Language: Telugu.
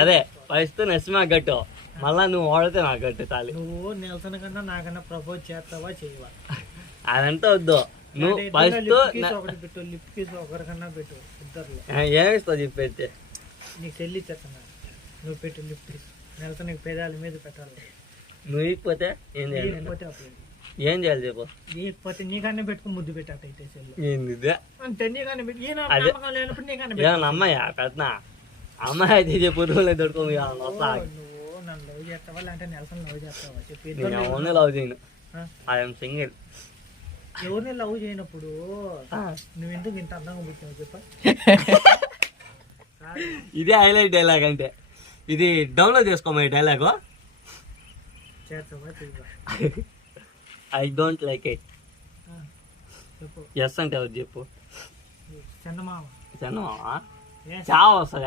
అదే ఫస్ట్ నెస్మా గట్టు, మళ్ళా నువ్వు వాడితే నాకు గట్టు తాలి. నువ్వు నెల్సన్ కన్నా నాకన్నా ప్రపోజ్ చేస్తావా చేయవా? అదంతా వద్దు, నువ్వు ఫస్ట్ ఒకటి పెట్టు, లిప్ కిస్ ఒకరికన్నా పెట్టు, ఇద్దరు. ఏమిస్తావు చెప్పేస్తే? నీకు చెల్లి చెత్తన్నా, నువ్వు పెట్టు లిప్ కిస్. నెల్సన్ నీకు పెదాల మీద పెట్టాలి. నువ్వు ఇకపోతే ఏం చేయాలి? ఏం చేయాలి చెప్పు? లేకపోతే నీకన్నా పెట్టుకుని ముద్దు పెట్టాటైతే చెల్లి. ఏంది అంటే నీకన్నా పెట్టి లేనప్పుడు నీకన్నా ఏమన్నా అమ్మాయి పెద్దనా అమ్మాయి అయితే చెప్పు, రూలే దొడుకో. నువ్వు నన్ను లవ్ చేస్తావా లేదంటే నెల్సన్ లవ్ చేస్తావా చెప్పి. నేను ఎవరిని లవ్ చేయను, ఐఎమ్ సింగిల్. ఎవరిని లవ్ చేయనప్పుడు నువ్వు ఎందుకు ఇంత అందంగా పుట్టినావు చెప్ప? ఇదే హైలైట్ డైలాగ్ అంటే. ఇది డౌన్లోడ్ చేసుకోమా ఈ డైలాగ్. చేస్తావా చెయ్యవా? I don't like it. చెప్పు. ఎస్ అంటే ఎవరు చెప్పు? చందమామ. చందమామ చావ వస్తుంది.